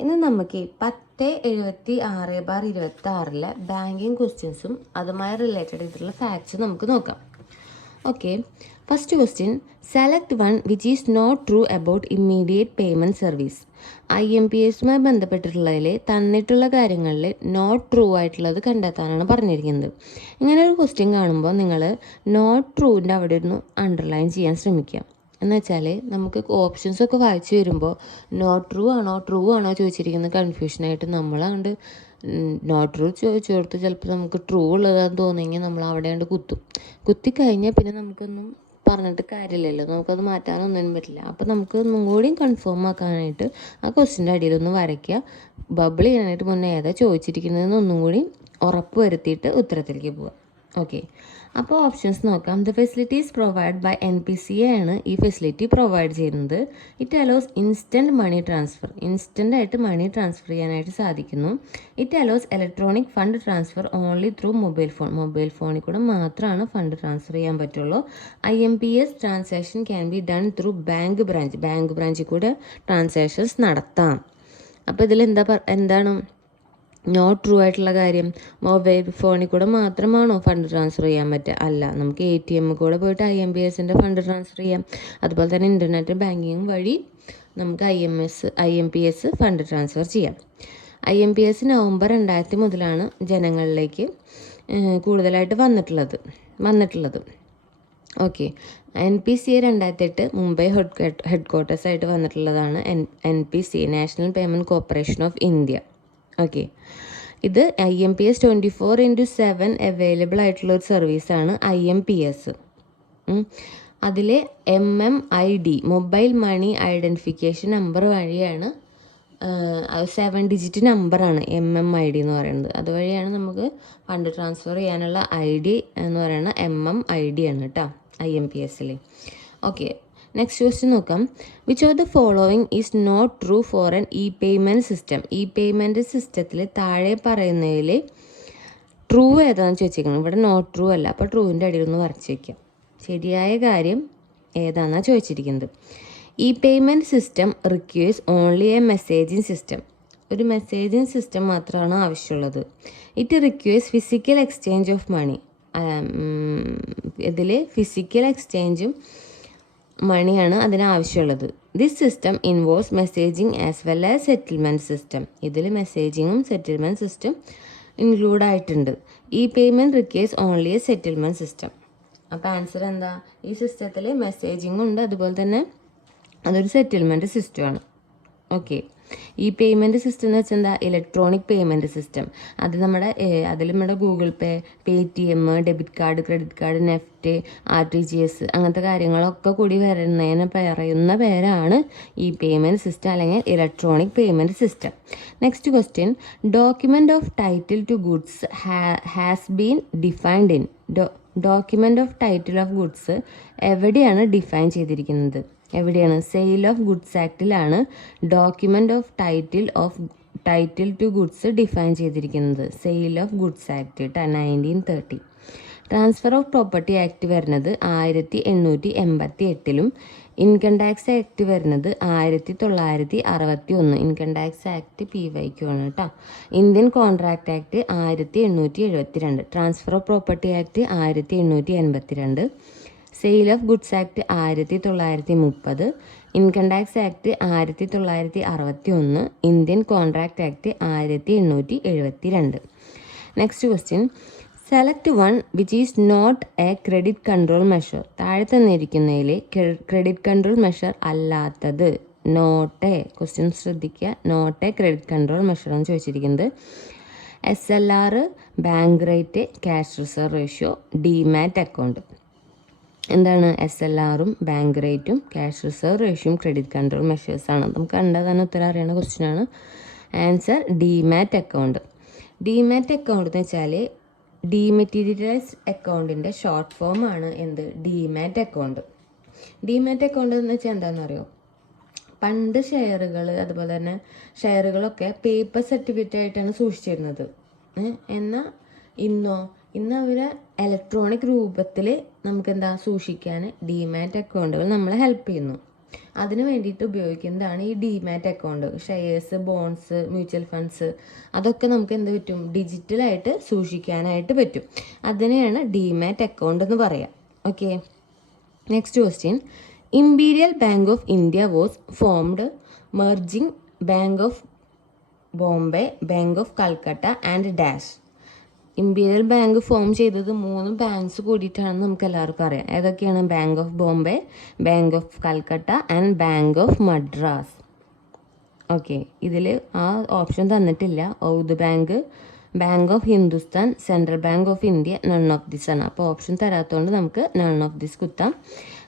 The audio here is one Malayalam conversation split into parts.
ഇന്ന് നമുക്ക് പത്ത് എഴുപത്തി ആറ് ബാർ ഇരുപത്തി ആറിലെ ബാങ്കിങ് ക്വസ്റ്റ്യൻസും അതുമായി റിലേറ്റഡ് ആയിട്ടുള്ള ഫാക്ട്സ് നമുക്ക് നോക്കാം. Okay first question select one which is not true about immediate payment service I M P എസുമായി ബന്ധപ്പെട്ടിട്ടുള്ളതിൽ തന്നിട്ടുള്ള കാര്യങ്ങളിൽ നോട്ട് ട്രൂ ആയിട്ടുള്ളത് കണ്ടെത്താനാണ് പറഞ്ഞിരിക്കുന്നത്. ഇങ്ങനെ ഒരു ക്വസ്റ്റ്യൻ കാണുമ്പോൾ നിങ്ങൾ നോട്ട് ട്രൂവിന്റെ അവിടെ ഒന്ന് അണ്ടർലൈൻ ചെയ്യാൻ ശ്രമിക്കുക. എന്ന് വെച്ചാൽ നമുക്ക് ഓപ്ഷൻസ് ഒക്കെ വായിച്ചു വരുമ്പോൾ നോട്ട് ട്രൂ ആണോ? ട്രൂ ആണോ? ചോദിച്ചിരിക്കുന്നത് കൺഫ്യൂഷനായിട്ട് നമ്മളാണ്ട് നോട്ട് ട്രൂ ചോദിച്ചു കൊടുത്ത് ചിലപ്പോൾ നമുക്ക് ട്രൂ ഉള്ളതാന്ന് തോന്നിയെങ്കിൽ നമ്മൾ അവിടെ കൊണ്ട് കുത്തും. കുത്തി കഴിഞ്ഞാൽ പിന്നെ നമുക്കൊന്നും പറഞ്ഞിട്ട് കാര്യമില്ലല്ലോ. നമുക്കത് മാറ്റാനൊന്നും പറ്റില്ല. അപ്പോൾ നമുക്ക് ഒന്നും കൂടിയും കൺഫേം ആക്കാനായിട്ട് ആ ക്വസ്റ്റിന്റെ അടിയിലൊന്ന് വരയ്ക്കുക ബബിൾ ചെയ്യാനായിട്ട് മുന്നേ ഏതാ ചോദിച്ചിരിക്കുന്നതെന്ന് ഒന്നും കൂടി ഉറപ്പ് വരുത്തിയിട്ട് ഉത്തരത്തിലേക്ക് പോവുക ഓക്കെ അപ്പോൾ ഓപ്ഷൻസ് നോക്കാം. The facilities provide by N P C A ആണ് ഈ ഫെസിലിറ്റി പ്രൊവൈഡ് ചെയ്യുന്നത്. It allows instant money transfer instant ആയിട്ട് മണി ട്രാൻസ്ഫർ ചെയ്യാനായിട്ട് സാധിക്കുന്നു. It allows electronic fund transfer only through mobile phone mobile ഫോണിൽ കൂടെ മാത്രമാണ് ഫണ്ട് ട്രാൻസ്ഫർ ചെയ്യാൻ പറ്റുള്ളൂ. I M P S transaction can be done through bank branch bank ബ്രാഞ്ചിൽ കൂടെ ട്രാൻസാക്ഷൻസ് നടത്താം. അപ്പോൾ ഇതിൽ എന്താ എന്താണ്? നോട്ട് ട്രൂ ആയിട്ടുള്ള കാര്യം മൊബൈൽ ഫോണിൽ കൂടെ മാത്രമാണോ ഫണ്ട് ട്രാൻസ്ഫർ ചെയ്യാൻ പറ്റുക? അല്ല നമുക്ക് എ ടി എമ്മിൽ കൂടെ പോയിട്ട് ഐ എം പി എസിന്റെ ഫണ്ട് ട്രാൻസ്ഫർ ചെയ്യാം. അതുപോലെ തന്നെ ഇന്റർനെറ്റ് ബാങ്കിങ് വഴി നമുക്ക് I M S I M P S fund transfer ചെയ്യാം. I M P S November രണ്ടായിരത്തി മുതലാണ് ജനങ്ങളിലേക്ക് കൂടുതലായിട്ട് വന്നിട്ടുള്ളത് വന്നിട്ടുള്ളത്. Okay N P C A രണ്ടായിരത്തി എട്ട് മുംബൈ ഹെഡ് ഹെഡ് ക്വാർട്ടേഴ്സായിട്ട് വന്നിട്ടുള്ളതാണ് N N P C national payment corporation of India okay ഇത് I M P S twenty four into seven available ആയിട്ടുള്ള ഒരു സർവീസാണ് ഐ എം പി എസ് അതിലെ M M I D mobile money identification number വഴിയാണ് സെവൻ ഡിജിറ്റ് നമ്പറാണ് എം എം ഐ ഡി എന്ന് പറയുന്നത്. അതുവഴിയാണ് നമുക്ക് ഫണ്ട് ട്രാൻസ്ഫർ ചെയ്യാനുള്ള ഐ ഡി എന്ന് പറയുന്നത് എം എം ഐ ഡി ആണ് കേട്ടോ ഐ എം പി എസിലെ ഓക്കെ നെക്സ്റ്റ് ക്വസ്റ്റ്യൻ നോക്കാം. Which of the following is not true for an e payment system e payment സിസ്റ്റത്തിൽ താഴെ പറയുന്നതിൽ ട്രൂ ഏതാണെന്ന് ചോദിച്ചേക്കുന്നത് ഇവിടെ നോട്ട് ട്രൂ അല്ല. അപ്പോൾ ട്രൂവിന്റെ അടിയിൽ ഒന്ന് വരച്ച് വയ്ക്കാം ശരിയായ കാര്യം ഏതാണെന്നാണ് ചോദിച്ചിരിക്കുന്നത്. E payment system requires only a messaging system ഒരു മെസ്സേജിങ് സിസ്റ്റം മാത്രമാണ് ആവശ്യമുള്ളത്. It requires physical exchange of money ഇതിൽ ഫിസിക്കൽ എക്സ്ചേഞ്ചും മണിയാണ് അതിനാവശ്യമുള്ളത്. This system involves messaging as well as settlement system ഇതിൽ മെസ്സേജിങ്ങും സെറ്റിൽമെന്റ് സിസ്റ്റം ഇൻക്ലൂഡ് ആയിട്ടുണ്ട്. E payment requires only a settlement system അപ്പോൾ ആൻസർ എന്താ? ഈ സിസ്റ്റത്തിൽ മെസ്സേജിങ്ങും ഉണ്ട്. അതുപോലെ തന്നെ അതൊരു സെറ്റിൽമെന്റ് സിസ്റ്റമാണ് ഓക്കെ ഈ പേയ്മെന്റ് സിസ്റ്റം എന്ന് വെച്ചാൽ എന്താ ഇലക്ട്രോണിക് പേയ്മെന്റ് സിസ്റ്റം അത് നമ്മുടെ അതിൽ നമ്മുടെ Google pay Paytm debit card credit card NEFT R T G S അങ്ങനത്തെ കാര്യങ്ങളൊക്കെ കൂടി വരുന്നതിന് പറയുന്ന പേരാണ് ഈ പേയ്മെന്റ് സിസ്റ്റം അല്ലെങ്കിൽ electronic payment system next question document of title to goods has been defined in document of title of goods എവിടെയാണ് ഡിഫൈൻ ചെയ്തിരിക്കുന്നത്? എവിടെയാണ്? Sale of goods ആക്ടിലാണ് document of title of title to goods define ചെയ്തിരിക്കുന്നത്. Sale of goods act nineteen thirty transfer of property act വരുന്നത് ആയിരത്തി എണ്ണൂറ്റി എൺപത്തി എട്ടിലും ഇൻകം ടാക്സ് ആക്ട് വരുന്നത് ആയിരത്തി തൊള്ളായിരത്തി അറുപത്തി ഒന്ന് ഇൻകം ടാക്സ് ആക്ട് പി വൈക്കുമാണ് കേട്ടോ ഇന്ത്യൻ കോൺട്രാക്ട് ആക്ട് ആയിരത്തി എണ്ണൂറ്റി എഴുപത്തി രണ്ട് ട്രാൻസ്ഫർ ഓഫ് പ്രോപ്പർട്ടി ആക്ട് ആയിരത്തി എണ്ണൂറ്റി എൺപത്തി രണ്ട് സെയിൽ ഓഫ് ഗുഡ്സ് ആക്ട് ആയിരത്തി തൊള്ളായിരത്തി മുപ്പത് ഇൻകം ടാക്സ് ആക്ട് ആയിരത്തി തൊള്ളായിരത്തി അറുപത്തി ഒന്ന് ഇന്ത്യൻ കോൺട്രാക്ട് ആക്ട് ആയിരത്തി എണ്ണൂറ്റി എഴുപത്തി രണ്ട് next question select one which is not a credit control measure താഴെ തന്നിരിക്കുന്നതിലെ ക്രെഡിറ്റ് കൺട്രോൾ മെഷർ അല്ലാത്തത്. നോട്ട് എ ക്വസ്റ്റ്യൻ ശ്രദ്ധിക്കുക. Not a credit control measure എന്ന് ചോദിച്ചിരിക്കുന്നത്. S L R bank rate cash reserve ratio demat account എന്താണ് എസ് എൽ ആറും ബാങ്ക് റേറ്റും ക്യാഷ് റിസർവ് റേഷ്യും ക്രെഡിറ്റ് കൺട്രോൾ മെഷേഴ്സാണ് നമുക്ക് കണ്ടാൽ തന്നെ ഉത്തരം അറിയണ ക്വസ്റ്റിനാണ് answer demat account demat account എന്ന് വെച്ചാൽ ഡിമെറ്റീരിയലൈസ് അക്കൗണ്ടിന്റെ ഷോർട്ട് ഫോം ആണ് എന്ത്? ഡിമാറ്റ് അക്കൗണ്ട് ഡിമാറ്റ് അക്കൗണ്ട് എന്ന് വെച്ചാൽ എന്താണെന്ന് അറിയോ? പണ്ട് ഷെയറുകൾ അതുപോലെ തന്നെ ഷെയറുകളൊക്കെ പേപ്പർ സർട്ടിഫിക്കറ്റ് ആയിട്ടാണ് സൂക്ഷിച്ചിരുന്നത്. എന്നാൽ ഇന്നോ? ഇന്ന് അവർ ഇലക്ട്രോണിക് രൂപത്തിൽ നമുക്ക് എന്താ സൂക്ഷിക്കാൻ ഡിമാറ്റ് അക്കൗണ്ടുകൾ നമ്മളെ ഹെൽപ്പ് ചെയ്യുന്നു. അതിന് വേണ്ടിയിട്ട് ഉപയോഗിക്കുന്നതാണ് ഈ demat account shares bonds mutual funds അതൊക്കെ നമുക്ക് എന്ത് പറ്റും? ഡിജിറ്റലായിട്ട് സൂക്ഷിക്കാനായിട്ട് പറ്റും. അതിനെയാണ് ഡിമാറ്റ് അക്കൗണ്ട് എന്ന് പറയാം. Okay next question imperial bank of India was formed merging bank of Bombay bank of Calcutta and dash imperial bank form ചെയ്തത് മൂന്ന് ബാങ്ക്സ് കൂടിയിട്ടാണെന്ന് നമുക്ക് എല്ലാവർക്കും അറിയാം. ഏതൊക്കെയാണ്? Bank of Bombay bank of Calcutta and bank of Madras okay ഇതിൽ ആ ഓപ്ഷൻ തന്നിട്ടില്ല. Oudh bank bank of Hindustan central bank of India none of this ആണ്. അപ്പോൾ ഓപ്ഷൻ തരാത്തതുകൊണ്ട് നമുക്ക് നൺ ഓഫ് ദിസ് കുത്താം.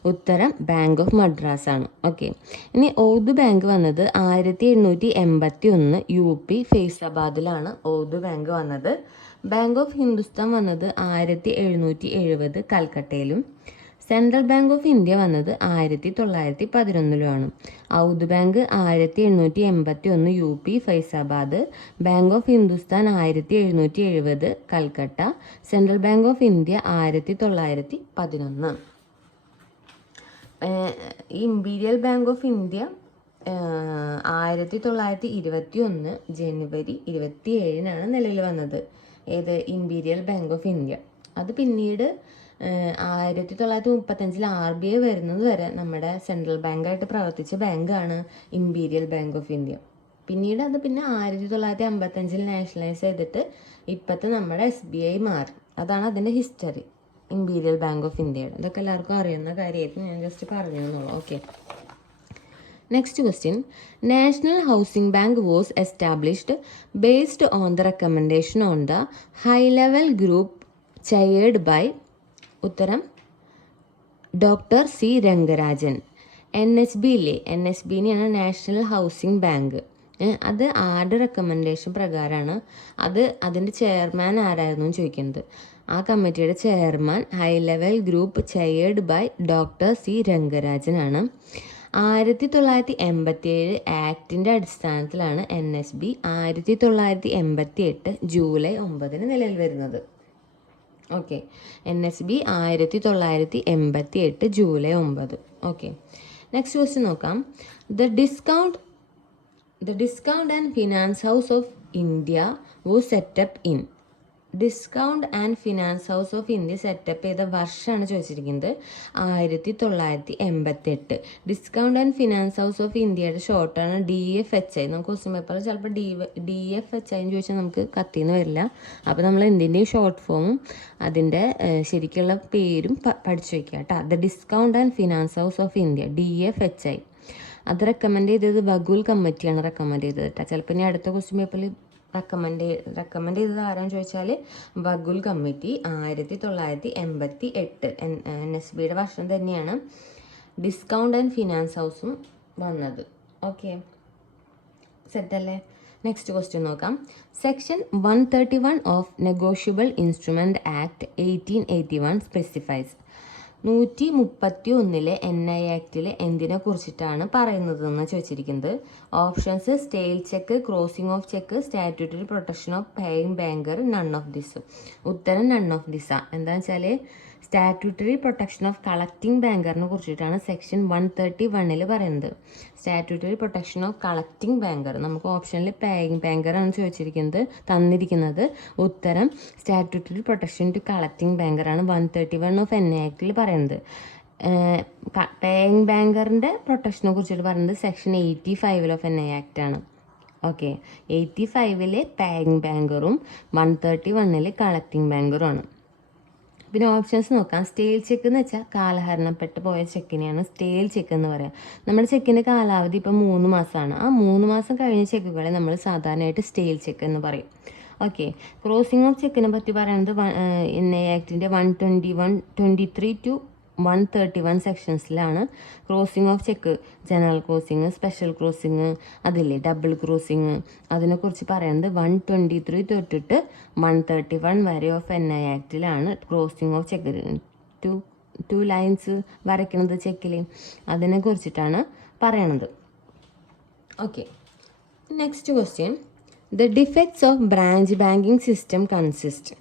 ഉത്തരം ബാങ്ക് ഓഫ് മദ്രാസ് ആണ്. ഓക്കെ ഇനി ഔദ് ബാങ്ക് വന്നത് ആയിരത്തി എണ്ണൂറ്റി എൺപത്തി ഒന്ന് യു പി ഫൈസാബാദിലാണ്. ഔദ് ബാങ്ക് വന്നത് ബാങ്ക് ഓഫ് ഹിന്ദുസ്ഥാൻ വന്നത് ആയിരത്തി എഴുന്നൂറ്റി എഴുപത് കൽക്കട്ടയിലും. സെൻട്രൽ ബാങ്ക് ഓഫ് ഇന്ത്യ വന്നത് ആയിരത്തി തൊള്ളായിരത്തി പതിനൊന്നിലുമാണ് ഔദ് ബാങ്ക് ആയിരത്തി എണ്ണൂറ്റി എൺപത്തി ഒന്ന് U P Faizabad. Bank of Hindustan ആയിരത്തി എഴുന്നൂറ്റി എഴുപത് Calcutta. Central bank of India ആയിരത്തി തൊള്ളായിരത്തി പതിനൊന്ന് ഇമ്പീരിയൽ ബാങ്ക് ഓഫ് ഇന്ത്യ ആയിരത്തി തൊള്ളായിരത്തി ഇരുപത്തി ഒന്ന് ജനുവരി ഇരുപത്തി ഏഴിനാണ് നിലവിൽ വന്നത്. ഏത് ഇമ്പീരിയൽ ബാങ്ക് ഓഫ് ഇന്ത്യ അത് പിന്നീട് ആയിരത്തി തൊള്ളായിരത്തി മുപ്പത്തഞ്ചിൽ ആർ ബി ഐ വരുന്നത് വരെ നമ്മുടെ സെൻട്രൽ ബാങ്കായിട്ട് പ്രവർത്തിച്ച ബാങ്കാണ് ഇമ്പീരിയൽ ബാങ്ക് ഓഫ് ഇന്ത്യ പിന്നീട് അത് പിന്നെ ആയിരത്തി തൊള്ളായിരത്തി അമ്പത്തഞ്ചിൽ നാഷണലൈസ് ചെയ്തിട്ട് ഇപ്പോഴത്തെ നമ്മുടെ എസ് ബി ഐ മാറി. അതാണ് അതിന്റെ ഹിസ്റ്ററി ഇമ്പീരിയൽ ബാങ്ക് ഓഫ് ഇന്ത്യയുടെ ഇതൊക്കെ എല്ലാവർക്കും അറിയുന്ന കാര്യമായിട്ട് ഞാൻ ജസ്റ്റ് പറഞ്ഞു തന്നോളൂ okay next question national housing bank was established based on the recommendation on the high level group chaired by ഉത്തരം doctor C Rangarajan. N S B ഇല്ലേ എൻ എസ് ബിനെയാണ് നാഷണൽ ഹൗസിംഗ് ബാങ്ക് അത് ആരുടെ റെക്കമെൻഡേഷൻ പ്രകാരമാണ് അത് അതിന്റെ ചെയർമാൻ ആരായിരുന്നു ചോദിക്കുന്നത്. ആ കമ്മിറ്റിയുടെ chairman high level group chaired by doctor C രംഗരാജനാണ്. ആയിരത്തി തൊള്ളായിരത്തി എൺപത്തി ഏഴ് ആക്ടിന്റെ അടിസ്ഥാനത്തിലാണ് എൻ എസ് ബി ആയിരത്തി തൊള്ളായിരത്തി എൺപത്തി എട്ട് ജൂലൈ ഒമ്പതിന് നിലവിൽ വരുന്നത് ഓക്കെ. എൻ എസ് ബി ആയിരത്തി തൊള്ളായിരത്തി എൺപത്തി എട്ട് ജൂലൈ ഒമ്പത്. ഓക്കെ. നെക്സ്റ്റ് ക്വസ്റ്റ്യൻ നോക്കാം. The discount the discount and finance house of India was set up in discount and finance house of India set up ചെയ്ത വർഷമാണ് ചോദിച്ചിരിക്കുന്നത്. ആയിരത്തി തൊള്ളായിരത്തി എൺപത്തി എട്ട് discount and finance house of ഇന്ത്യയുടെ ഷോർട്ടാണ് ഡി എഫ് എച്ച് ഐ നമുക്ക് ക്വസ്റ്റ്യൻ പേപ്പറിൽ ചിലപ്പോൾ D D F H I എന്ന് ചോദിച്ചാൽ നമുക്ക് കത്തിന്ന് വരില്ല. അപ്പോൾ നമ്മൾ എന്തിന്റെയും ഷോർട്ട് ഫോമും അതിന്റെ ശരിക്കുള്ള പേരും പഠിച്ചു വയ്ക്കുക കേട്ടോ the discount and finance house of India D F H I അത് റെക്കമെൻഡ് ചെയ്തത് ബഗുൽ കമ്മിറ്റിയാണ് റെക്കമെൻഡ് ചെയ്തത് കേട്ടോ ചിലപ്പോൾ ഇനി അടുത്ത ക്വസ്റ്റ്യൻ പേപ്പറിൽ റെക്കമെൻഡ് റെക്കമെൻഡ് ചെയ്തത് ആരാന്ന് ചോദിച്ചാൽ വഗുൽ കമ്മിറ്റി ആയിരത്തി തൊള്ളായിരത്തി എൺപത്തി എട്ട് എൻ എൻ എസ് ബിയുടെ വർഷം തന്നെയാണ് ഡിസ്കൗണ്ട് ആൻഡ് ഫിനാൻസ് ഹൗസും വന്നത്. ഓക്കെ സെറ്റല്ലേ നെക്സ്റ്റ് ക്വസ്റ്റ്യൻ നോക്കാം. Section one thirty one of negotiable instrument act eighteen eighty one specifies നൂറ്റി മുപ്പത്തി ഒന്നിലെ എൻ ഐ ആക്റ്റിൽ എന്തിനെ കുറിച്ചിട്ടാണ് പറയുന്നതെന്ന് ചോദിച്ചിരിക്കുന്നത്? Options stale cheque crossing of cheque statutory protection of paying banker none of this ഉത്തരം നൺ ഓഫ് ദിസ എന്താണെന്ന് വെച്ചാൽ സ്റ്റാറ്റ്യൂട്ടറി പ്രൊട്ടക്ഷൻ ഓഫ് കളക്റ്റിംഗ് ബാങ്കറിനെ കുറിച്ചിട്ടാണ് സെക്ഷൻ വൺ തേർട്ടി വണ്ണിൽ പറയുന്നത്. Statutory protection of collecting banker നമുക്ക് ഓപ്ഷനിൽ പേയിങ് ബാങ്കറാണ് ചോദിച്ചിരിക്കുന്നത് തന്നിരിക്കുന്നത്. ഉത്തരം statutory protection to collecting ബാങ്കറാണ് one thirty one of N ആക്ടിൽ പറയുന്നത്. പേയിങ് ബാങ്കറിന്റെ പ്രൊട്ടക്ഷനെ കുറിച്ചിട്ട് പറയുന്നത് സെക്ഷൻ എയ്റ്റി ഫൈവിൽ ഓഫ് എൻ ഐ ആക്ട് ആണ്. ഓക്കെ എയ്റ്റി ഫൈവിലെ പേയിങ് ബാങ്കറും വൺ തേർട്ടി വണ്ണിൽ കളക്റ്റിംഗ് ബാങ്കറും ആണ്. പിന്നെ ഓപ്ഷൻസ് നോക്കാം. സ്റ്റേൽ ചെക്ക് എന്ന് വെച്ചാൽ കാലഹരണപ്പെട്ട് പോയ ചെക്കിനെയാണ് സ്റ്റേൽ ചെക്ക് എന്ന് പറയുക നമ്മുടെ ചെക്കിന്റെ കാലാവധി ഇപ്പം മൂന്ന് മാസമാണ് ആ മൂന്ന് മാസം കഴിഞ്ഞ ചെക്കുകളെ നമ്മൾ സാധാരണയായിട്ട് സ്റ്റേൽ ചെക്ക് എന്ന് പറയും. ഓക്കെ ക്രോസിംഗ് ഓഫ് ചെക്കിനെ പറ്റി പറയുന്നത് N I ആക്ടിന്റെ one twenty one twenty three two one thirty one സെക്ഷൻസിലാണ് crossing of cheque general crossing special crossing അതില്ലേ ഡബിൾ ക്രോസിങ് അതിനെക്കുറിച്ച് പറയുന്നത് വൺ ട്വന്റി ത്രീ തൊട്ടിട്ട് വൺ തേർട്ടി വൺ വരെ of N I ആക്റ്റിലാണ് crossing of cheque two two lines വരയ്ക്കുന്നത് ചെക്കിൽ അതിനെ കുറിച്ചിട്ടാണ് പറയണത്. Okay next question the defects of branch banking system consist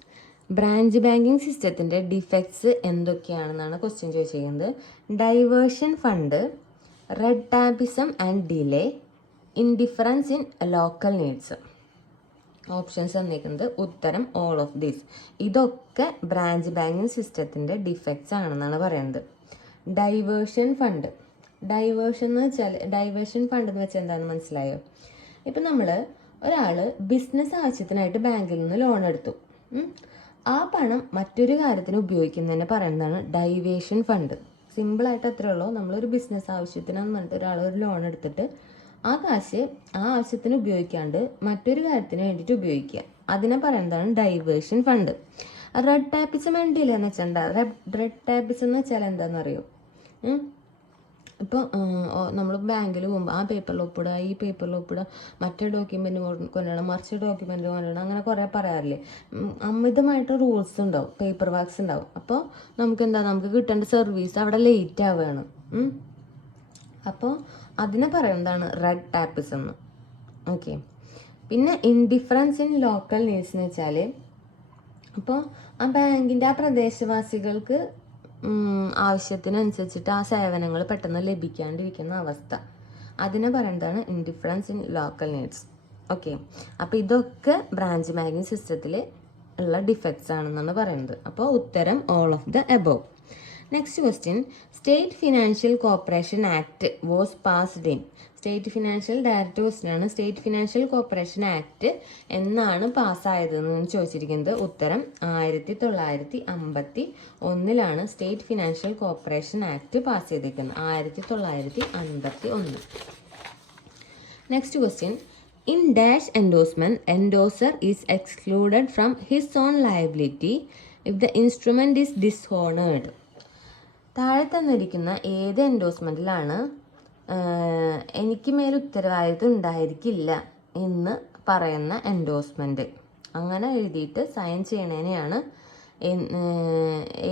branch banking സിസ്റ്റത്തിന്റെ ഡിഫക്ട്സ് എന്തൊക്കെയാണെന്നാണ് ക്വസ്റ്റ്യൻ ചോദിച്ചിരിക്കുന്നത്. Diversion fund red tapism and delay in difference in local needs options തന്നിരിക്കുന്നത് ഉത്തരം ഓൾ ഓഫ് ദീസ് ഇതൊക്കെ ബ്രാഞ്ച് ബാങ്കിങ് സിസ്റ്റത്തിന്റെ ഡിഫക്ട്സ് ആണെന്നാണ് പറയുന്നത്. ഡൈവേർഷൻ ഫണ്ട് ഡൈവേർഷൻ എന്ന് വെച്ചാൽ ഡൈവേർഷൻ ഫണ്ട് എന്ന് വെച്ചാൽ എന്താണെന്ന് മനസ്സിലായോ? ഇപ്പം നമ്മൾ ഒരാൾ ബിസിനസ് ആവശ്യത്തിനായിട്ട് ബാങ്കിൽ നിന്ന് ലോൺ എടുത്തു. ആ പണം മറ്റൊരു കാര്യത്തിന് ഉപയോഗിക്കുന്നതിന് പറയുന്നതാണ് ഡൈവേഷൻ ഫണ്ട് സിമ്പിളായിട്ട് അത്രേ ഉള്ളൂ. നമ്മളൊരു ബിസിനസ് ആവശ്യത്തിനെന്ന് പറഞ്ഞിട്ട് ഒരാൾ ഒരു ലോൺ എടുത്തിട്ട് ആ കാശ് ആ ആവശ്യത്തിന് ഉപയോഗിക്കാണ്ട് മറ്റൊരു കാര്യത്തിന് വേണ്ടിയിട്ട് ഉപയോഗിക്കുക. അതിനെ പറയുന്നതാണ് ഡൈവേഷൻ ഫണ്ട് റെഡ് ടാപ്പിസം വേണ്ടിയില്ല എന്ന് വെച്ചാൽ റെഡ് ടാപ്പിസം എന്ന് വെച്ചാൽ എന്താണെന്ന് അറിയോ? ഇപ്പോൾ നമ്മൾ ബാങ്കിൽ പോകുമ്പോൾ ആ പേപ്പറിൽ ഒപ്പിടുക ഈ പേപ്പറിൽ ഒപ്പിടുക മറ്റേ ഡോക്യുമെന്റ് കൊണ്ടുവരണം മറിച്ച് ഡോക്യുമെന്റ് കൊണ്ടുവരണം അങ്ങനെ കുറേ പറയാറില്ലേ? അമിതമായിട്ട് റൂൾസ് ഉണ്ടാവും പേപ്പർ വർക്ക്സ് ഉണ്ടാവും. അപ്പോൾ നമുക്ക് എന്താ നമുക്ക് കിട്ടേണ്ട സർവീസ് അവിടെ ലേറ്റ് ആവുകയാണ്. അപ്പോൾ അതിനെ പറയുന്നതാണ് റെഡ് ടാപ്പിസ് എന്ന്. ഓക്കെ. പിന്നെ ഇൻഡിഫറൻസ് ഇൻ ലോക്കൽ നീഡ്സ് എന്ന് വെച്ചാൽ അപ്പോൾ ആ ബാങ്കിന്റെ ആ പ്രദേശവാസികൾക്ക് ആവശ്യത്തിനനുസരിച്ചിട്ട് ആ സേവനങ്ങൾ പെട്ടെന്ന് ലഭിക്കാണ്ടിരിക്കുന്ന അവസ്ഥ. അതിനെ പറയുന്നതാണ് indifference in local needs okay അപ്പോൾ ഇതൊക്കെ ബ്രാഞ്ച് ബാങ്കിങ് സിസ്റ്റത്തിൽ ഉള്ള ഡിഫക്ട്സ് ആണെന്നാണ് പറയുന്നത്. അപ്പോൾ ഉത്തരം all of the above next question state financial corporation act was passed in state financial ഡയറക്ടേഴ്സിനാണ് state financial corporation act എന്നാണ് പാസ്സായതെന്ന് ചോദിച്ചിരിക്കുന്നത്. ഉത്തരം ആയിരത്തി തൊള്ളായിരത്തി അമ്പത്തി ഒന്നിലാണ് state financial corporation act pass ചെയ്തിരിക്കുന്നത് ആയിരത്തി തൊള്ളായിരത്തി അൻപത്തി ഒന്ന് next question in dash endorsement endorser is excluded from his own liability if the instrument is dishonoured താഴെ തന്നിരിക്കുന്ന ഏത് എൻഡോസ്മെന്റിലാണ് എനിക്ക് മേൽ ഉത്തരവാദിത്വം ഉണ്ടായിരിക്കില്ല എന്ന് പറയുന്ന എൻഡോസ്മെന്റ് അങ്ങനെ എഴുതിയിട്ട് സൈൻ ചെയ്യണേനെയാണ്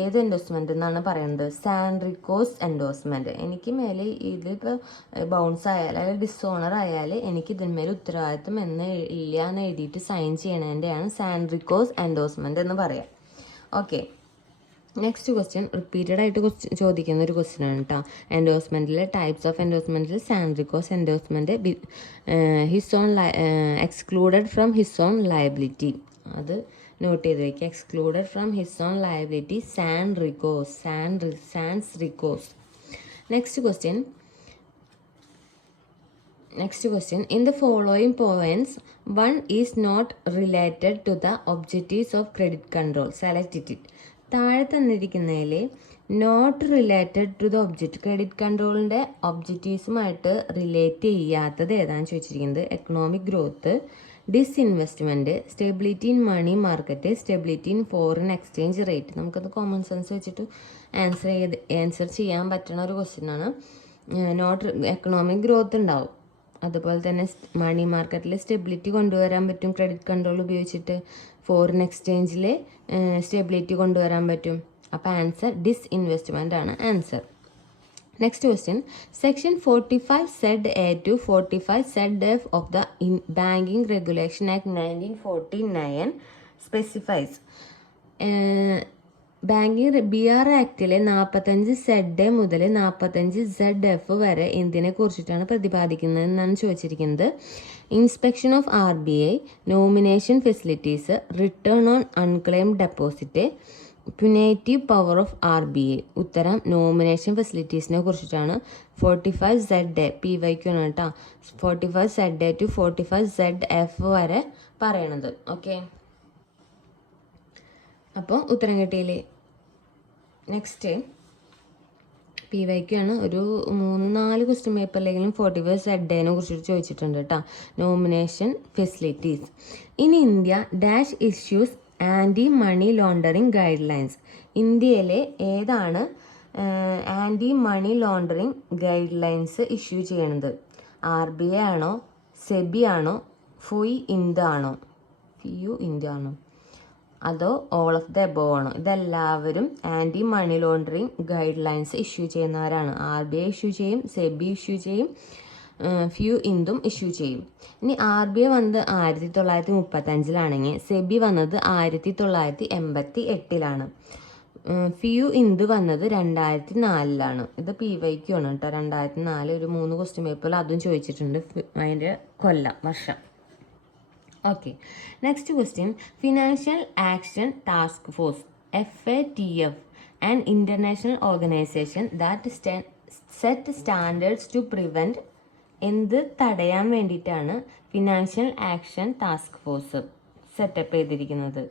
ഏത് എൻഡോസ്മെന്റ് എന്നാണ് പറയുന്നത്? സാൻഡ്രിക്കോസ് എൻഡോസ്മെന്റ് എനിക്ക് മേലെ ഇതിപ്പോൾ ബൗൺസ് ആയാൽ അല്ലെങ്കിൽ ഡിസോണർ ആയാൽ എനിക്ക് ഇതിന്മേൽ ഉത്തരവാദിത്വം എന്ന് ഇല്ല എന്ന് എഴുതിയിട്ട് സൈൻ ചെയ്യണതിന്റെയാണ് സാൻഡ്രിക്കോസ് എൻഡോസ്മെന്റ് എന്ന് പറയാം. ഓക്കെ നെക്സ്റ്റ് ക്വസ്റ്റ്യൻ റിപ്പീറ്റഡ് ആയിട്ട് ചോദിക്കുന്ന ഒരു ക്വസ്റ്റ്യൻ ആണ് കേട്ടോ എൻഡോസ്മെന്റിലെ types of എൻഡോസ്മെന്റിൽ sans recours endorsement his own excluded from his own liability അത് നോട്ട് ചെയ്ത് വയ്ക്കുക excluded from his own liability sans recours sans sans recours next question next question in the following points one is not related to the objectives of credit control select it. താഴെ തന്നിരിക്കുന്നതിൽ not related to the object credit കൺട്രോളിന്റെ ഒബ്ജക്റ്റീവ്സുമായിട്ട് റിലേറ്റ് ചെയ്യാത്തത് ഏതാണെന്ന് ചോദിച്ചിരിക്കുന്നത്? Economic growth disinvestment stability in money market stability in foreign exchange rate നമുക്കത് കോമൺ സെൻസ് വെച്ചിട്ട് ആൻസർ ചെയ്ത് ആൻസർ ചെയ്യാൻ പറ്റുന്ന ഒരു ക്വസ്റ്റ്യൻ ആണ്. നോട്ട് എക്കണോമിക് ഗ്രോത്ത് ഉണ്ടാവും. അതുപോലെ തന്നെ മണി മാർക്കറ്റിൽ സ്റ്റെബിലിറ്റി കൊണ്ടുവരാൻ പറ്റും ക്രെഡിറ്റ് കൺട്രോൾ ഉപയോഗിച്ചിട്ട്. ഫോറിൻ എക്സ്ചേഞ്ചിൽ സ്റ്റെബിലിറ്റി കൊണ്ടുവരാൻ പറ്റും. അപ്പോൾ ആൻസർ ഡിസ് ഇൻവെസ്റ്റ്മെന്റ് ആണ് answer next question section forty five Z A to forty five Z F of the banking regulation act nineteen forty nine specifies banking B R ആക്ടിലെ നാൽപ്പത്തഞ്ച് സെഡ് എ മുതൽ നാൽപ്പത്തഞ്ച് സെഡ് എഫ് വരെ എന്തിനെ കുറിച്ചിട്ടാണ് പ്രതിപാദിക്കുന്നത് എന്നാണ് ചോദിച്ചിരിക്കുന്നത്? Inspection of R B I nomination facilities return on unclaim deposit punitive power of R B I. ഉത്തരം നോമിനേഷൻ ഫെസിലിറ്റീസിനെ കുറിച്ചിട്ടാണ്. Forty five Z A P വൈക്ക് ആണ് കേട്ടോ. Forty five Z A to forty five Z F വരെ പറയണത്. ഓക്കെ അപ്പോൾ ഉത്തരം കിട്ടിയില്ലേ? നെക്സ്റ്റ് പി വൈക്ക് ആണ്. ഒരു മൂന്ന് നാല് ക്വസ്റ്റ്യൻ പേപ്പറിലെങ്കിലും ഫോർട്ടി ഫൈവ് സെഡേനെ കുറിച്ചിട്ട് ചോദിച്ചിട്ടുണ്ട് കേട്ടോ nomination facilities in India dash issues anti money laundering guidelines ഇന്ത്യയിലെ ഏതാണ് anti money laundering guidelines issue ചെയ്യണത്? ആർ ബി ഐ ആണോ സെബി ആണോ ഫുയ് ഇന്ത് ആണോ? ഫിയു ഇന്ത്യ ആണോ? അതോ ഓൾ ഓഫ് ദ എബോ ആണോ? ഇതെല്ലാവരും anti money laundering guidelines issue ചെയ്യുന്നവരാണ്. ആർ ബി ഐ ഇഷ്യൂ ചെയ്യും സെബി ഇഷ്യൂ ചെയ്യും ഫ്യൂ ഇന്തും ഇഷ്യൂ ചെയ്യും. ഇനി ആർ ബി ഐ വന്നത് ആയിരത്തി തൊള്ളായിരത്തി മുപ്പത്തഞ്ചിലാണെങ്കിൽ സെബി വന്നത് ആയിരത്തി തൊള്ളായിരത്തി എൺപത്തി എട്ടിലാണ് ഫിയു ഇന്ത് വന്നത് രണ്ടായിരത്തി നാലിലാണ് ഇത് പി വൈക്ക് ആണ് കേട്ടോ. രണ്ടായിരത്തി നാല് ഒരു മൂന്ന് ക്വസ്റ്റ്യൻ പേപ്പറിൽ അതും ചോദിച്ചിട്ടുണ്ട്. അതിന്റെ കൊല്ലം വർഷം. Okay next question financial action task force F A T F and international organisation that set standards to prevent എന്ത് തടയാൻ വേണ്ടിയിട്ടാണ് financial action task force setup ചെയ്തിരിക്കുന്നത്?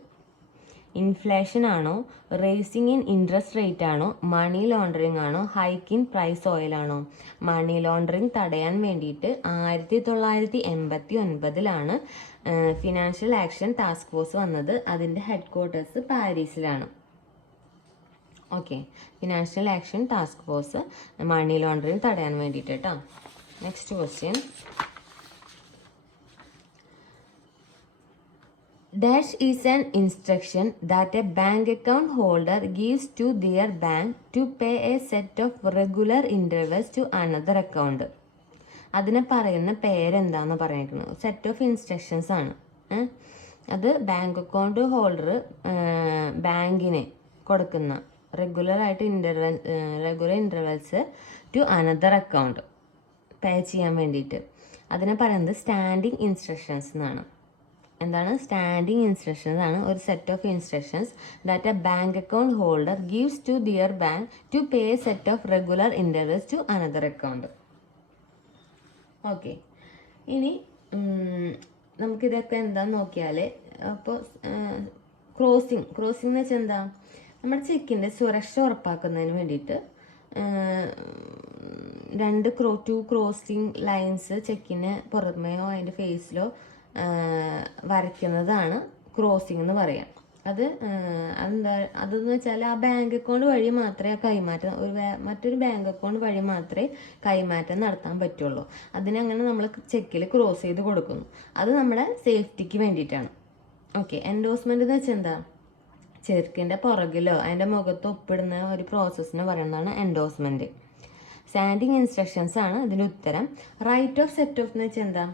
ഇൻഫ്ലേഷൻ ആണോ? റേസിംഗ് ഇൻ ഇൻട്രസ്റ്റ് റേറ്റ് ആണോ? മണി ലോണ്ടറിങ് ആണോ? ഹൈക്ക് ഇൻ പ്രൈസ് ഓയിൽ ആണോ? മണി ലോണ്ടറിങ് തടയാൻ വേണ്ടിയിട്ട് ആയിരത്തി തൊള്ളായിരത്തി എൺപത്തി ഒൻപതിലാണ് ഫിനാൻഷ്യൽ ആക്ഷൻ ടാസ്ക് ഫോഴ്സ് വന്നത് അതിന്റെ headquarters പാരീസിലാണ്. Okay financial action task force money laundering തടയാൻ വേണ്ടിയിട്ട് കേട്ടോ next question dash is an instruction that a bank account holder gives to their bank to pay a set of regular intervals to another account അതിനെ പറയുന്ന പേരെന്താന്ന് പറഞ്ഞേക്കുന്നത് സെറ്റ് ഓഫ് ഇൻസ്ട്രക്ഷൻസ് ആണ്. അത് ബാങ്ക് അക്കൗണ്ട് ഹോൾഡർ ബാങ്കിനെ കൊടുക്കുന്ന റെഗുലർ ആയിട്ട് interval regular intervals to another account pay ചെയ്യാൻ വേണ്ടിയിട്ട്. അതിനെ പറയുന്നത് സ്റ്റാൻഡിങ് ഇൻസ്ട്രക്ഷൻസ് എന്നാണ്. എന്താണ്? സ്റ്റാൻഡിങ് ഇൻസ്ട്രക്ഷൻസ് ആണ് ഒരു set of instructions that a bank account holder gives to their bank to pay set of regular intervals to another account okay. ഇനി നമുക്കിതൊക്കെ എന്താന്ന് നോക്കിയാൽ അപ്പോൾ ക്രോസിങ് ക്രോസിംഗ് എന്ന് വെച്ചാൽ എന്താ? നമ്മുടെ ചെക്കിന്റെ സുരക്ഷ ഉറപ്പാക്കുന്നതിന് വേണ്ടിയിട്ട് രണ്ട് ക്രോ ടു ക്രോസിംഗ് ലൈൻസ് ചെക്കിന് പുറമേയോ അതിന്റെ ഫേസിലോ വരയ്ക്കുന്നതാണ് ക്രോസിംഗ് എന്ന് പറയാം. അത് എന്താ അതെന്ന് വെച്ചാൽ ആ ബാങ്ക് അക്കൗണ്ട് വഴി മാത്രമേ കൈമാറ്റം ഒരു മറ്റൊരു ബാങ്ക് അക്കൗണ്ട് വഴി മാത്രമേ കൈമാറ്റം നടത്താൻ പറ്റുള്ളൂ. അതിനങ്ങനെ നമ്മൾ ചെക്കിൽ ക്രോസ് ചെയ്ത് കൊടുക്കുന്നു. അത് നമ്മുടെ സേഫ്റ്റിക്ക് വേണ്ടിയിട്ടാണ്. ഓക്കെ എൻഡോസ്മെന്റ് എന്ന് വെച്ചാൽ എന്താ? ചെറുക്കിന്റെ പുറകിലോ അതിന്റെ മുഖത്തോ ഒപ്പിടുന്ന ഒരു പ്രോസസ്സിന് പറയുന്നതാണ് എൻഡോസ്മെന്റ് സ്റ്റാൻഡിങ് ഇൻസ്ട്രക്ഷൻസ് ആണ് ഇതിന്റെ ഉത്തരം. റൈറ്റ് ഓഫ് സെറ്റ് ഓഫ് എന്ന് വെച്ചാൽ എന്താ?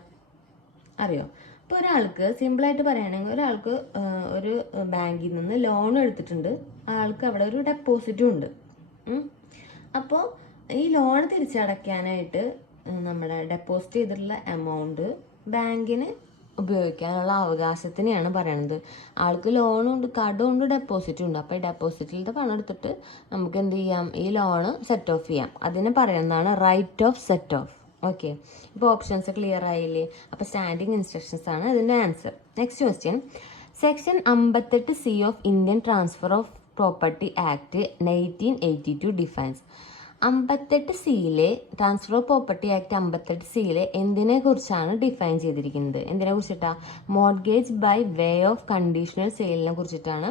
അറിയോ? ഇപ്പോൾ ഒരാൾക്ക് സിമ്പിളായിട്ട് പറയുകയാണെങ്കിൽ ഒരാൾക്ക് ഒരു ബാങ്കിൽ നിന്ന് ലോൺ എടുത്തിട്ടുണ്ട്. ആൾക്ക് അവിടെ ഒരു ഡെപ്പോസിറ്റും ഉണ്ട്. അപ്പോൾ ഈ ലോൺ തിരിച്ചടയ്ക്കാനായിട്ട് നമ്മുടെ ഡെപ്പോസിറ്റ് ചെയ്തിട്ടുള്ള എമൗണ്ട് ബാങ്കിന് ഉപയോഗിക്കാനുള്ള അവകാശത്തിനെയാണ് പറയണത്. ആൾക്ക് ലോണും ഉണ്ട് കടവും ഉണ്ട് ഡെപ്പോസിറ്റും ഉണ്ട്. അപ്പോൾ ഈ ഡെപ്പോസിറ്റിലത്തെ പണം എടുത്തിട്ട് നമുക്ക് എന്ത് ചെയ്യാം? ഈ ലോണ് സെറ്റ് ഓഫ് ചെയ്യാം. അതിനെ പറയുന്നതാണ് right of set off okay ഇപ്പോൾ ഓപ്ഷൻസ് ക്ലിയർ ആയില്ലേ? അപ്പോൾ സ്റ്റാൻഡിങ് ഇൻസ്ട്രക്ഷൻസ് ആണ് ഇതിന്റെ ആൻസർ നെക്സ്റ്റ് ക്വസ്റ്റ്യൻ സെക്ഷൻ അമ്പത്തെട്ട് C of Indian transfer of property act nineteen eighty two defines അമ്പത്തെട്ട് സിയിലെ ട്രാൻസ്ഫർ ഓഫ് പ്രോപ്പർട്ടി ആക്ട് അമ്പത്തെട്ട് സിയിലെ എന്തിനെ കുറിച്ചാണ് ഡിഫൈൻ ചെയ്തിരിക്കുന്നത്? എന്തിനെ കുറിച്ചിട്ടാ? Mortgage by way of conditional സെയിലിനെ കുറിച്ചിട്ടാണ്.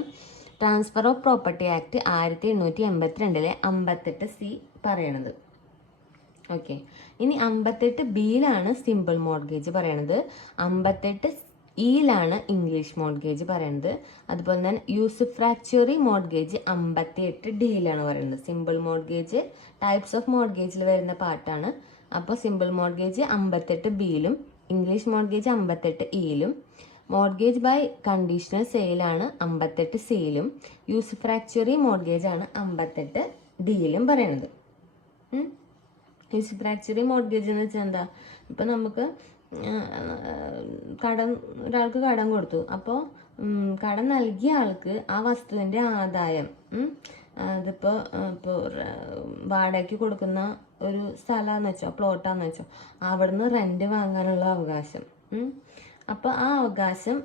ട്രാൻസ്ഫർ ഓഫ് പ്രോപ്പർട്ടി ആക്ട് ആയിരത്തി എണ്ണൂറ്റി എൺപത്തിരണ്ടിലെ അമ്പത്തെട്ട് സി പറയണത്. ഓക്കെ ഇനി അമ്പത്തെട്ട് ബിയിലാണ് സിമ്പിൾ മോർഗേജ് പറയണത്. അമ്പത്തെട്ട് ഇയിലാണ് ഇംഗ്ലീഷ് മോർഗേജ് പറയണത്. അതുപോലെ തന്നെ യൂസിഫ്രാക്ചറി മോർഗേജ് അമ്പത്തി എട്ട് ഡിയിലാണ് പറയുന്നത് സിമ്പിൾ മോർഗേജ് ടൈപ്സ് ഓഫ് മോർഗേജിൽ വരുന്ന പാട്ടാണ്. അപ്പോൾ സിമ്പിൾ മോർഗേജ് അമ്പത്തെട്ട് ബിയിലും ഇംഗ്ലീഷ് മോർഗേജ് അമ്പത്തെട്ട് ഇയിലും മോർഗേജ് ബൈ കണ്ടീഷണൽ സെയിലാണ് അമ്പത്തെട്ട് സിയിലും യൂസിഫ്രാക്ചറി മോർഗേജ് ആണ് അമ്പത്തെട്ട് ഡിയിലും പറയണത്. ഉം. യൂസിഫ്രാക്ചറി മോർഗേജ് എന്ന് വെച്ചാൽ എന്താ? ഇപ്പം നമുക്ക് കടം ഒരാൾക്ക് കടം കൊടുത്തു. അപ്പോൾ കടം നൽകിയ ആൾക്ക് ആ വസ്തുവിന്റെ ആദായം അതിപ്പോൾ ഇപ്പോൾ വാടകയ്ക്ക് കൊടുക്കുന്ന ഒരു സ്ഥലമാണെന്ന് വെച്ചോ പ്ലോട്ടാന്ന് വെച്ചോ അവിടുന്ന് റെന്റ് വാങ്ങാനുള്ള അവകാശം അപ്പോൾ ആ അവകാശം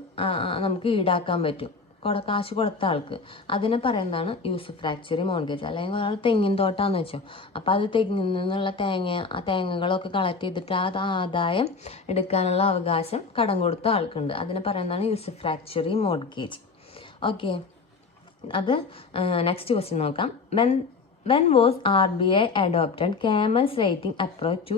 നമുക്ക് ഈടാക്കാൻ പറ്റും. കൊട കാശ് കൊടുത്ത ആൾക്ക്. അതിനെ പറയുന്നതാണ് യൂസ് ഫ്രാക്ചറി മോർഗേജ് അല്ലെങ്കിൽ ഒരാൾ തെങ്ങിൻ തോട്ടാന്ന് വെച്ചോ. അപ്പോൾ അത് തെങ്ങിൽ നിന്നുള്ള തേങ്ങ ആ തേങ്ങകളൊക്കെ കളക്ട് ചെയ്തിട്ട് ആ ആദായം എടുക്കാനുള്ള അവകാശം കടം കൊടുത്ത ആൾക്കുണ്ട്. അതിനെ പറയുന്നതാണ് യൂസ് ഫ്രാക്ചറി മോർഗേജ് ഓക്കെ അത് നെക്സ്റ്റ് ക്വസ്റ്റ്യൻ നോക്കാം. When when was R B I adopted CAMELS rating approach to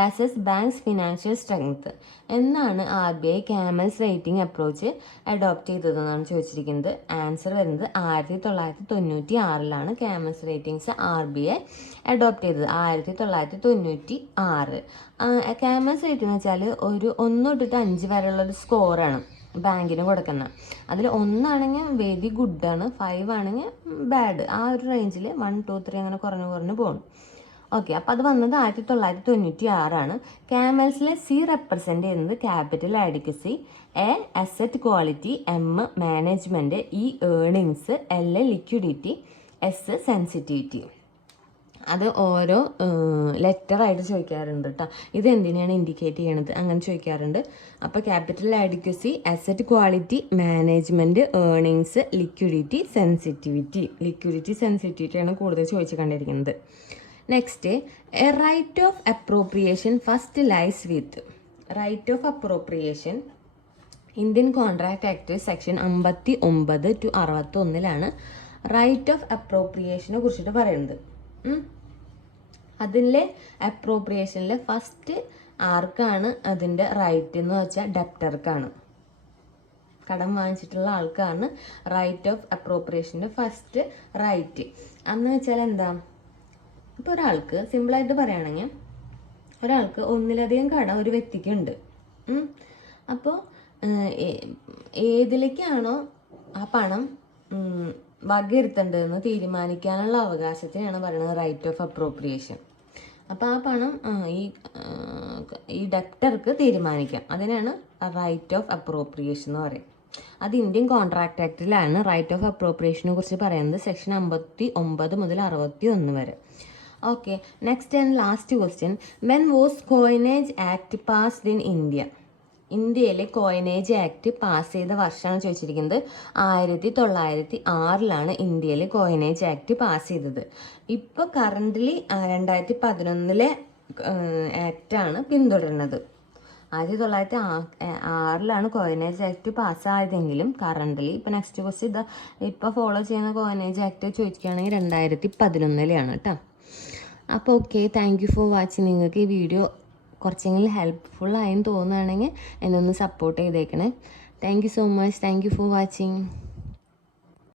assess banks financial strength എന്നാണ് R B I CAMELS rating approach adopt ചെയ്തതെന്നാണ് ചോദിച്ചിരിക്കുന്നത്. ആൻസർ വരുന്നത് ആയിരത്തി തൊള്ളായിരത്തി തൊണ്ണൂറ്റി ആറിലാണ് CAMELS ratings R B I adopt ചെയ്തത്. ആയിരത്തി തൊള്ളായിരത്തി തൊണ്ണൂറ്റി ആറ് ക്യാമൽസ് റേറ്റിംഗ് എന്ന് വെച്ചാൽ ഒരു ഒന്ന് തൊട്ടിട്ട് അഞ്ച് വരെയുള്ള ഒരു സ്കോറാണ് ബാങ്കിന് കൊടുക്കുന്നത് അതിൽ ഒന്നാണെങ്കിൽ വെരി ഗുഡാണ് ഫൈവ് ആണെങ്കിൽ ബാഡ്. ആ ഒരു റേഞ്ചിൽ വൺ ടു ത്രീ അങ്ങനെ കുറഞ്ഞു കുറഞ്ഞു പോകും ഓക്കെ അപ്പോൾ അത് വന്നത് ആയിരത്തി തൊള്ളായിരത്തി തൊണ്ണൂറ്റി ആറാണ് ക്യാമൽസിലെ സി റെപ്രസെന്റ് ചെയ്യുന്നത് capital adequacy A asset quality M management E earnings L liquidity S sensitivity. അത് ഓരോ ലെറ്ററായിട്ട് ചോദിക്കാറുണ്ട് കേട്ടോ ഇത് എന്തിനാണ് ഇൻഡിക്കേറ്റ് ചെയ്യണത്? അങ്ങനെ ചോദിക്കാറുണ്ട്. അപ്പോൾ capital adequacy asset quality management earnings liquidity sensitivity liquidity സെൻസിറ്റിവിറ്റിയാണ് കൂടുതൽ ചോദിച്ചു കണ്ടിരിക്കുന്നത്. Next A right of appropriation first lies with right of appropriation Indian contract act section അമ്പത്തി ഒമ്പത് ടു അറുപത്തി ഒന്നിലാണ് റൈറ്റ് ഓഫ് അപ്രോപ്രിയേഷനെ കുറിച്ചിട്ട് പറയുന്നത്. അതിലെ അപ്രോപ്രിയേഷനിൽ ഫസ്റ്റ് ആർക്കാണ് അതിന്റെ റൈറ്റ് എന്ന് വെച്ചാൽ ഡെപ്റ്റർക്കാണ് കടം വാങ്ങിച്ചിട്ടുള്ള ആൾക്കാണ് റൈറ്റ് ഓഫ് അപ്രോപ്രിയേഷന്റെ ഫസ്റ്റ് റൈറ്റ് അന്ന് വെച്ചാൽ എന്താ? ഇപ്പോൾ ഒരാൾക്ക് സിമ്പിളായിട്ട് പറയുകയാണെങ്കിൽ ഒരാൾക്ക് ഒന്നിലധികം കടം ഒരു വ്യക്തിക്ക് ഉണ്ട്. അപ്പോൾ ഏതിലേക്കാണോ ആ പണം വകയിരുത്തേണ്ടതെന്ന് തീരുമാനിക്കാനുള്ള അവകാശത്തിനാണ് പറയുന്നത് റൈറ്റ് ഓഫ് അപ്രോപ്രിയേഷൻ അപ്പോൾ ആ പണം ഈ ഈ ഡെപ്റ്റർക്ക് തീരുമാനിക്കാം. അതിനാണ് റൈറ്റ് ഓഫ് അപ്രോപ്രിയേഷൻ എന്ന് പറയുന്നത്. അത് ഇന്ത്യൻ കോൺട്രാക്ട് ആക്ടിലാണ് റൈറ്റ് ഓഫ് അപ്രോപ്രിയേഷനെ കുറിച്ച് പറയുന്നത് സെക്ഷൻ അമ്പത്തി ഒമ്പത് മുതൽ അറുപത്തി ഒന്ന് വരെ. Okay next and last question when was coinage act passed in India ഇന്ത്യയിലെ കോയിനേജ് ആക്ട് പാസ് ചെയ്ത വർഷമാണ് ചോദിച്ചിരിക്കുന്നത്. ആയിരത്തി തൊള്ളായിരത്തി ആറിലാണ് ഇന്ത്യയിലെ കോയിനേജ് ആക്ട് പാസ് ചെയ്തത് ഇപ്പോൾ കറന്റ്ലി രണ്ടായിരത്തി പതിനൊന്നിലെ ആക്റ്റാണ് പിന്തുടരുന്നത്. ആയിരത്തി തൊള്ളായിരത്തി ആറിലാണ് കോയിനേജ് ആക്ട് പാസ്സായതെങ്കിലും കറന്റ്ലി ഇപ്പോൾ നെക്സ്റ്റ് ക്വസ്റ്റ് ഇതാ. ഇപ്പോൾ ഫോളോ ചെയ്യുന്ന കോയിനേജ് ആക്ട് ചോദിക്കുകയാണെങ്കിൽ രണ്ടായിരത്തി പതിനൊന്നിലെയാണ് കേട്ടോ അപ്പോൾ okay thank you for watching നിങ്ങൾക്ക് ഈ വീഡിയോ കുറച്ചെങ്കിലും ഹെൽപ്ഫുൾ ആയെന്ന് തോന്നുകയാണെങ്കിൽ എന്നെ ഒന്ന് സപ്പോർട്ട് ചെയ്തേക്കണേ. Thank you so much thank you for watching